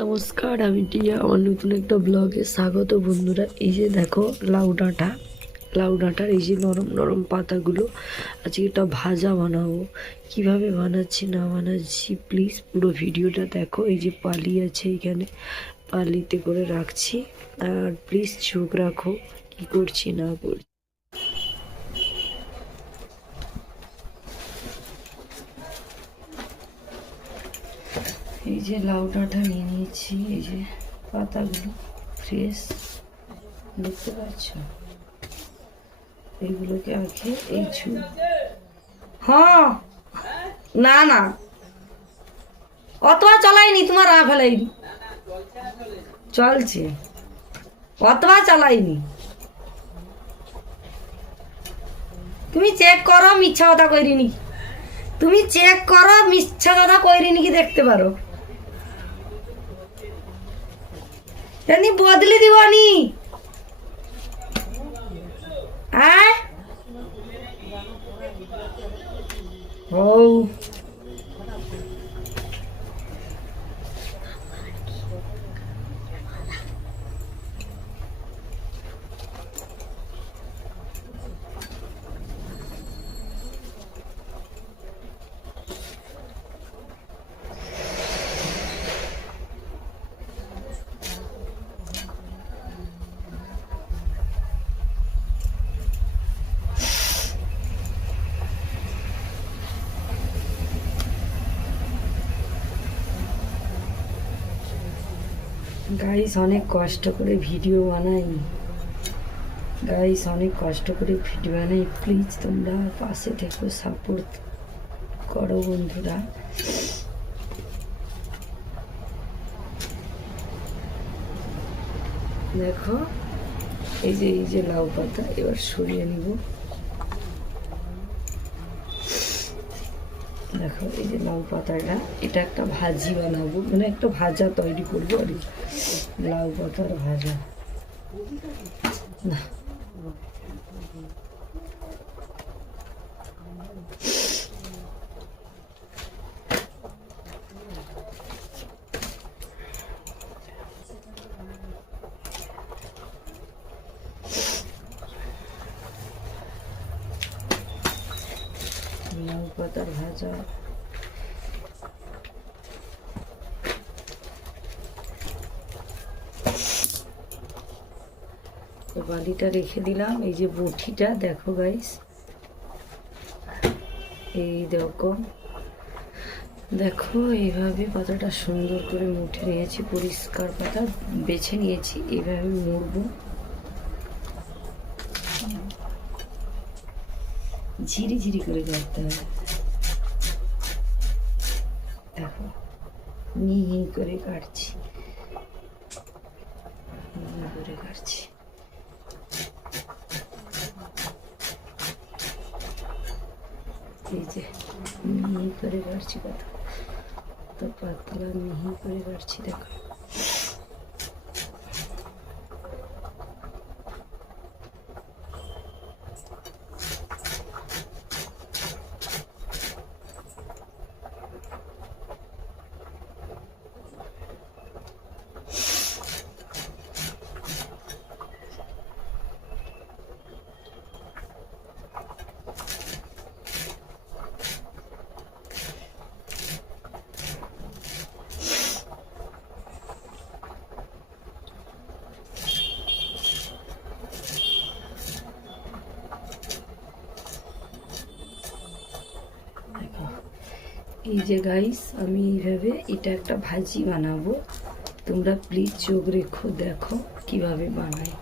নমস্কার, আমি টিয়া। আমার নতুন একটা ব্লগে স্বাগত বন্ধুরা। এই যে দেখো, লাউ ডাঁটা। লাউ ডাঁটার এই যে নরম নরম পাতাগুলো। আজকে এটা ভাজা বানাবো। কীভাবে বানাচ্ছি, না বানাচ্ছি প্লিজ পুরো ভিডিওটা দেখো। এই যে পালি আছে এখানে। পালিতে করে রাখছি। আর প্লিজ চোখ রাখো, কি করছি, না করছি। এই যে লাউ ডাঁটা নিয়ে নিয়েছি, এই যে পাতাগুলো ফ্রেশ দেখতে পাচ্ছ? এইগুলোকে আগে এই ছু হ্যাঁ না না। অতবার চালাইনি, তোমার রা ফেলাইনি চলছে। অতবার চালাইনি। তুমি চেক করো, মিথ্যা কথা কইরিনি। তুমি চেক করো, মিথ্যা কথা কইরিনি কি দেখতে পারো? এমনি বদলে দিবনি আয়। ও। গাইস অনেক কষ্ট করে ভিডিও বানাই। গাইস অনেক কষ্ট করে ভিডিও বানাই। প্লিজ তোমরা পাশে থেকো সাপোর্ট করো বন্ধুরা। দেখো, এই যে এই যে লাউ পাতা, এবার সরিয়ে নিব। দেখো, এই যে লাউ পাতাটা, এটা একটা ভাজি বানাবো। মানে একটা ভাজা তৈরি করব আর কি। লাউ পাতার ভাজা। না। পাতার ভাজা। তো বালিটা রেখে দিলাম, এই যে বটিটা, দেখো গাইস এই দেখো। দেখো, এইভাবে পাতাটা সুন্দর করে মুঠে নিয়েছি, পরিষ্কার পাতা বেছে নিয়েছি, এইভাবে মুড়বো। ঝিরি ঝিরি করে কাটতে হবে দেখো মিহি করে কাটছি। করে কাটছি। এই যে মিহি করে কাটছি কত তো পাতলা মিহি করে কাটছি, দেখো। এই যে গাইস আমি এইভাবে এটা একটা ভাজি বানাবো। তোমরা প্লিজ চোখ রেখো, দেখো কীভাবে বানাই